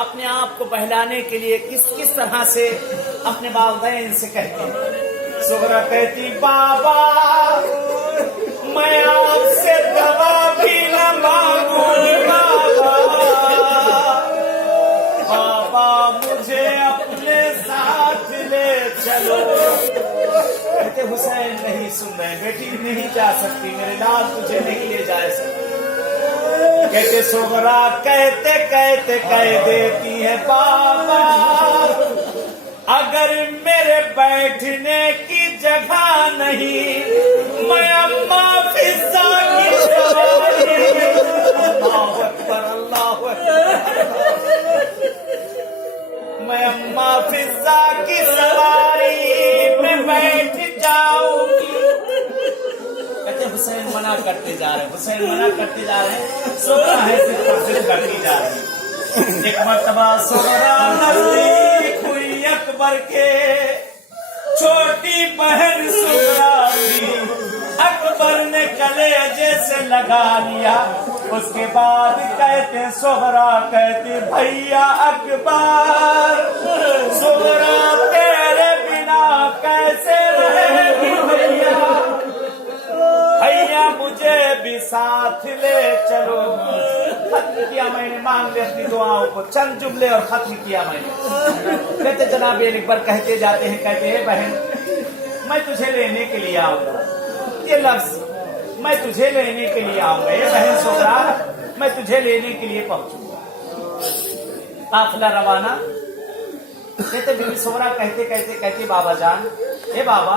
अपने आप को बहलाने के लिए किस किस तरह से अपने वालिदैन से कहते हैं। सुगरा कहती बाबा मैं आपसे दवा भी न मांगूंगी बाबा, बाबा मुझे अपने साथ ले चलो। कहते हुसैन नहीं सुन रहे, बेटी नहीं जा सकती, मेरे लाल तुझे नहीं ले जा सकती। कहते सुगरा कहते कहते कह देती है बाबा अगर मेरे बैठने की जगह नहीं मैं अम्मा फिजा की सवारी, अल्लाहु अकबर अल्लाहु अकबर, मैं अम्मा फिजा की सवारी में बैठ जाऊंगी। कहते हुसैन मना करते जा रहे, हुसैन मना करते जा रहे, सुगरा है सिर्फ करती जा रही। एक मर्तबा सुगरा नजदीक हुई अकबर के, छोटी बहन सुगरा थी, अकबर ने कलेजे से लगा लिया। उसके बाद कहते सुगरा कहती भैया अकबर सुगरा तेरे बिना कैसे रहेगी भैया, भैया मुझे भी साथ ले चलो। खत्म किया मैंने, मांग ली अपनी दुआओं को, चंद जुमले और खत्म किया मैंने। कहते जनाब अकबर कहते जाते हैं, कहते हैं बहन मैं तुझे लेने के लिए आऊंगा, ये लफ्ज मैं तुझे लेने के लिए आऊंगा, ये बहन सुगरा मैं तुझे लेने के लिए पहुंचूंगा। काफिला रवाना। कहते बीबी सुगरा कहते कहते कहते बाबा जान, हे बाबा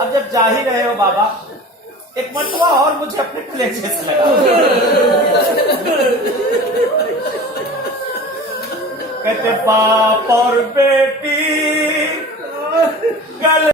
अब जब जा ही रहे हो बाबा एक मरतबा और मुझे अपने कलेजे से लगा। कहते बाप और बेटी